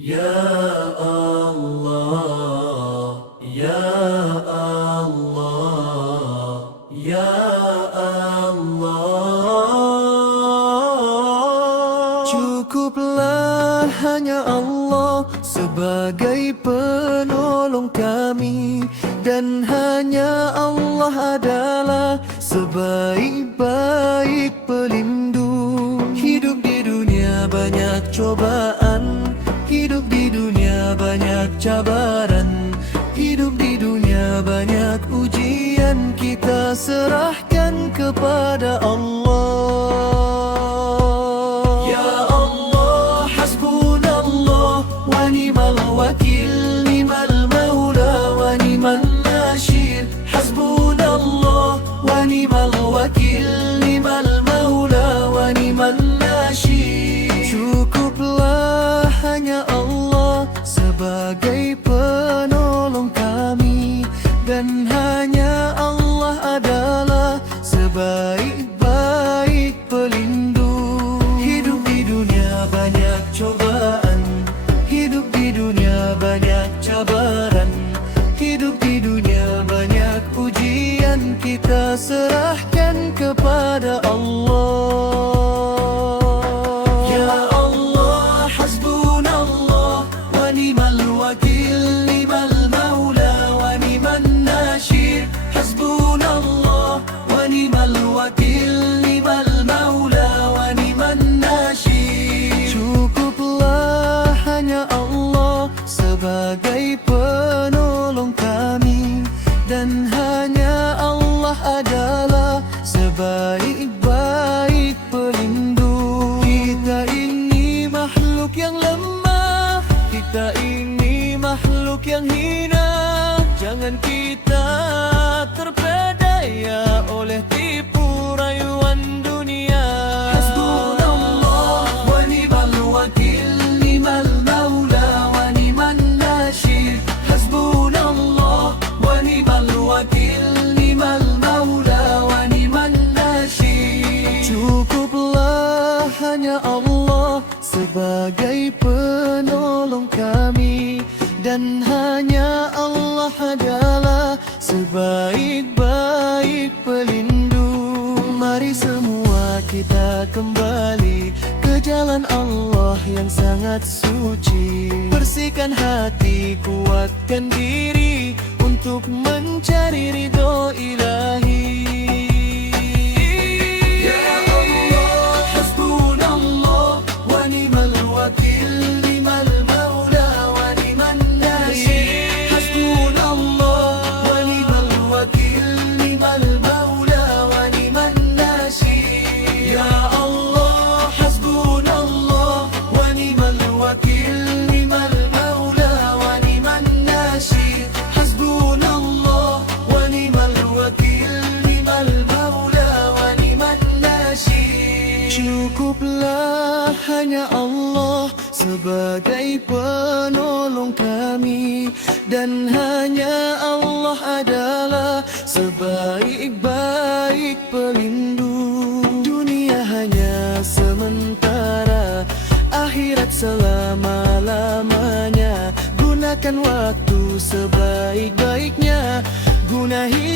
Ya Allah, Ya Allah, Ya Allah. Cukuplah hanya Allah sebagai penolong kami, dan hanya Allah adalah sebaik-baik pelindung. Hidup di dunia banyak cobaan, hidup di dunia banyak cabaran, hidup di dunia banyak ujian. Kita serahkan kepada Allah. Ya Allah, hasbunallah wa ni'mal wakil, ni'mal maula wa ni'man nashir. Hasbunallah wa ni'mal wakil, ni'mal maula wa ni'man nashir. Cukuplah hanya Allah sebagai penolong kami, dan hanya Allah adalah sebaik-baik pelindung. Hidup di dunia banyak cobaan, hidup di dunia banyak cabaran, hidup di dunia banyak ujian. Kita serahkan kepada Allah. Ya Allah, hasbunallah wa ni'mal wakil, ni'mal maula wa ni'man nashir. Hasbunallah wa ni'mal wakil, ni'mal maula wa ni'man nashir. Cukuplah hanya Allah sebagai penolong kami, dan hanya Allah adalah sebaik-baik pelindung. Kita ini makhluk yang lemah, kita ini makhluk yang hina. Jangan kita terpedaya oleh tipu rayuan dunia. Hasbunallah wa ni'mal wakil, ni'mal maula wa ni'man nashir. Hasbunallah wa ni'mal wakil, ni'mal maula wa ni'man nashir. Cukuplah hanya Allah sebagai penolong kami, dan hanya Allah adalah sebaik-baik pelindung. Mari semua kita kembali ke jalan Allah yang sangat suci. Bersihkan hati, kuatkan diri untuk mencari ridho ilahi. Ya Allah, hasbunallah wa ni'mal wakil, ni'mal maula wa ni'man nashir. Hasbunallah wa ni'mal wakil, ni'mal maula wa ni'man nashir. Ya Allah, hasbunallah wa ni'mal wakil, ni'mal maula wa ni'man nashir. Hasbunallah wa ni'mal wakil, ni'mal maula wa ni'man nashir. Cukuplah hanya Allah sebagai penolong kami, dan hanya Allah adalah sebaik-baik pelindung. Dunia hanya sementara, akhirat selama-lamanya. Gunakan waktu sebaik-baiknya, guna hidup